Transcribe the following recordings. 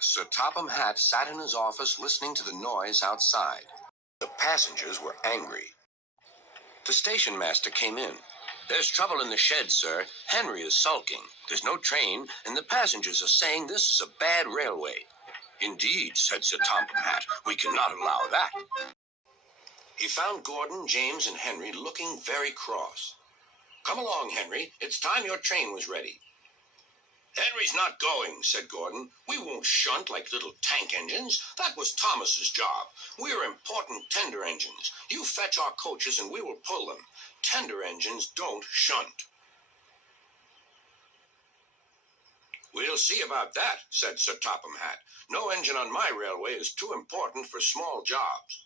Sir Topham Hatt sat in his office listening to the noise outside. The passengers were angry. The station master came in. "There's trouble in the shed, sir. Henry is sulking. There's no train, and the passengers are saying this is a bad railway." "Indeed," said Sir Topham Hatt, "we cannot allow that." He found Gordon, James, and Henry looking very cross. "Come along, Henry. It's time your train was ready." "Henry's not going," said Gordon. "We won't shunt like little tank engines. That was Thomas's job. We're important tender engines. You fetch our coaches and we will pull them. Tender engines don't shunt." "We'll see about that," said Sir Topham Hatt. "No engine on my railway is too important for small jobs."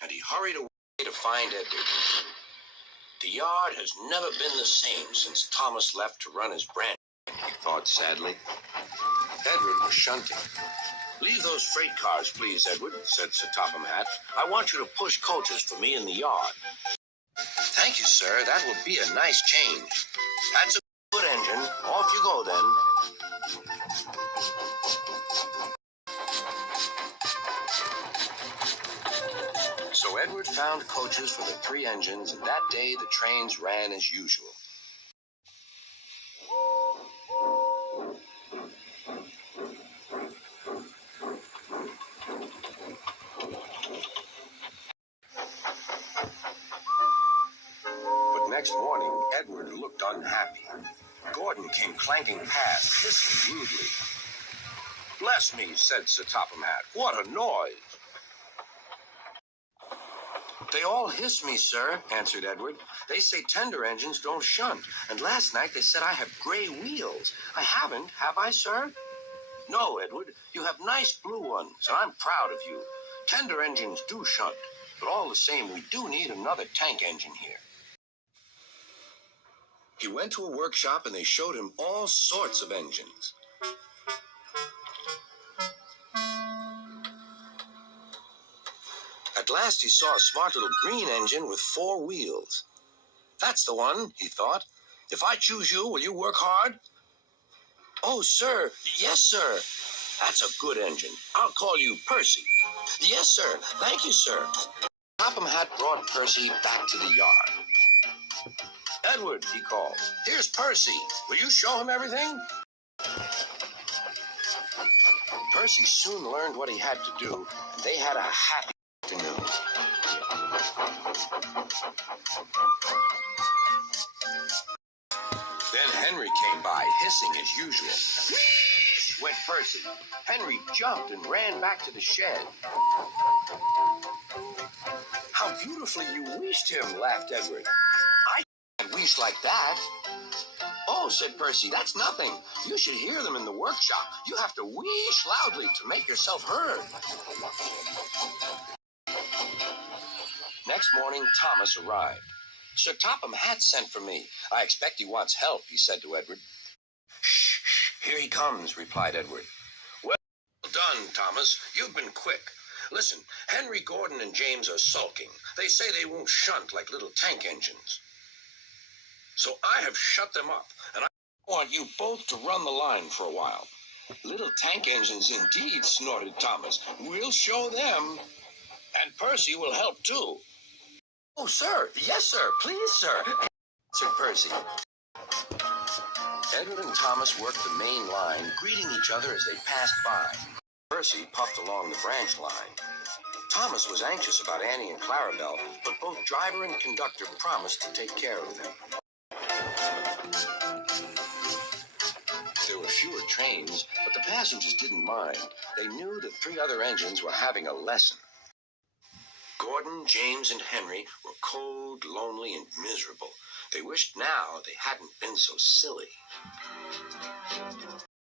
And he hurried away to find Edward. The yard has never been the same since Thomas left to run his branch, he thought sadly. Edward was shunting. "Leave those freight cars, please, Edward," said Sir Topham Hatt. "I want you to push coaches for me in the yard." "Thank you, sir. That will be a nice change." "That's a good engine. Off you go, then." So Edward found coaches for the three engines, and that day the trains ran as usual. But next morning, Edward looked unhappy. Gordon came clanking past, hissing rudely. "Bless me," said Sir Topham Hatt, "what a noise!" "They all hiss me, sir," answered Edward. "They say tender engines don't shunt, and last night they said I have gray wheels. I haven't, have I, sir?" "No, Edward, you have nice blue ones, and I'm proud of you. Tender engines do shunt, but all the same, we do need another tank engine here." He went to a workshop, and they showed him all sorts of engines. At last he saw a smart little green engine with 4 wheels. "That's the one," he thought. "If I choose you, will you work hard?" "Oh, sir, yes, sir." "That's a good engine. I'll call you Percy." "Yes, sir. Thank you, sir." Topham Hatt brought Percy back to the yard. "Edward," he called, "here's Percy. Will you show him everything?" Percy soon learned what he had to do, and they had a happy afternoon. Then Henry came by, hissing as usual. "Whee!" went Percy. Henry jumped and ran back to the shed. "How beautifully you wheeshed him," laughed Edward. "I can't wheesh like that." "Oh," said Percy, "that's nothing. You should hear them in the workshop. You have to wheesh loudly to make yourself heard." Next morning, Thomas arrived. "Sir Topham Hatt sent for me. I expect he wants help," he said to Edward. "Shh, shh, here he comes," replied Edward. "Well done, Thomas. You've been quick. Listen, Henry, Gordon, and James are sulking. They say they won't shunt like little tank engines. So I have shut them up, and I want you both to run the line for a while." "Little tank engines indeed," snorted Thomas. "We'll show them. And Percy will help too." "Oh, sir. Yes, sir. Please, sir," said Percy. Edward and Thomas worked the main line, greeting each other as they passed by. Percy puffed along the branch line. Thomas was anxious about Annie and Clarabelle, but both driver and conductor promised to take care of them. There were fewer trains, but the passengers didn't mind. They knew the 3 other engines were having a lesson. Gordon, James, and Henry were cold, lonely, and miserable. They wished now they hadn't been so silly.